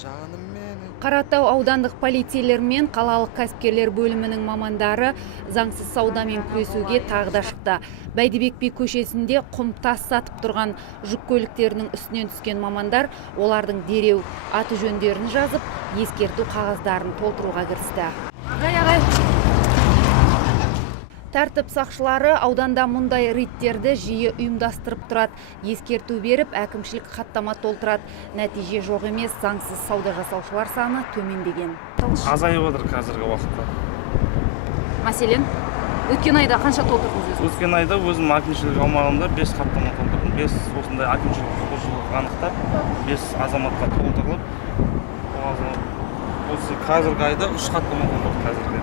Жаным менің. Қаратау аудандық полицейлер мен қалалық кәсіпкерлер бөлімінің мамандары заңсыз саудамен күресуге тағы да шықты. Бәйдібек би көшесінде құм тас сатып тұрған жүк көліктерінің үстінен түскен мамандар олардың дереу аты жөндерін жазып, ескерту қағаздарын толтыруға кірісті. Тәртіп сақшылары ауданда мұндай рейдтерді жиі ұйымдастырып тұрады. Ескерту беріп, әкімшілік хаттама толтырады. Нәтиже жоқ емес, заңсыз сауда жасаушылар саны төмендеген. Азайып отыр қазіргі уақытта. Мәселен, өткен айда қанша толтырдыңыз? Өткен айда өзім әкімшілік аумағында 5 хаттама толтырдым. 5 осындай әкімшілік құқықбұзушылық анықтап, 5 азаматқа толтырылып, осы қазіргі айда 3 хаттама толтырдық қазіргі.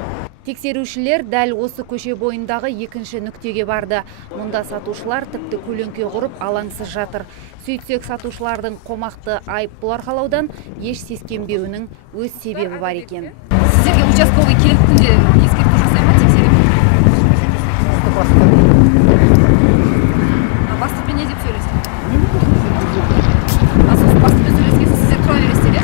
Тексерушілер дәл осы көше бойындағы екінші нүктеге барды. Мұнда сатушылар тіпті көлеңке құрып алаңсыз жатыр. Сөйтсек, сатушылардың қомақты айыппұл арқалаудан еш сескенбеуінің өз себебі бар екен. Сіздерге участковый келіп күнде ескерту жасай ма, тексеріп? Бастықпен не деп сөйлесін? Бастықпен сөйлескен сіздер тұра бересіздер, иә?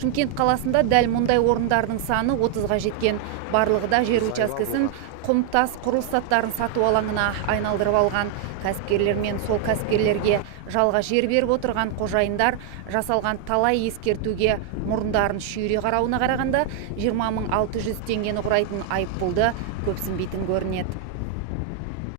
Шымкент қаласында дәл мұндай орындардың саны 30-ға жеткен. Барлығы да жер учаскесін құм тас құрылыс заттарын сату алаңына айналдырып алған. Кәсіпкерлер мен сол кәсіпкерлерге жалға жер беріп отырған қожайындар жасалған талай ескертуге мұрындарын шүйіре қарауына қарағанда 20.600 теңгені құрайтын айыппұлды көпсінбейтін көрінеді.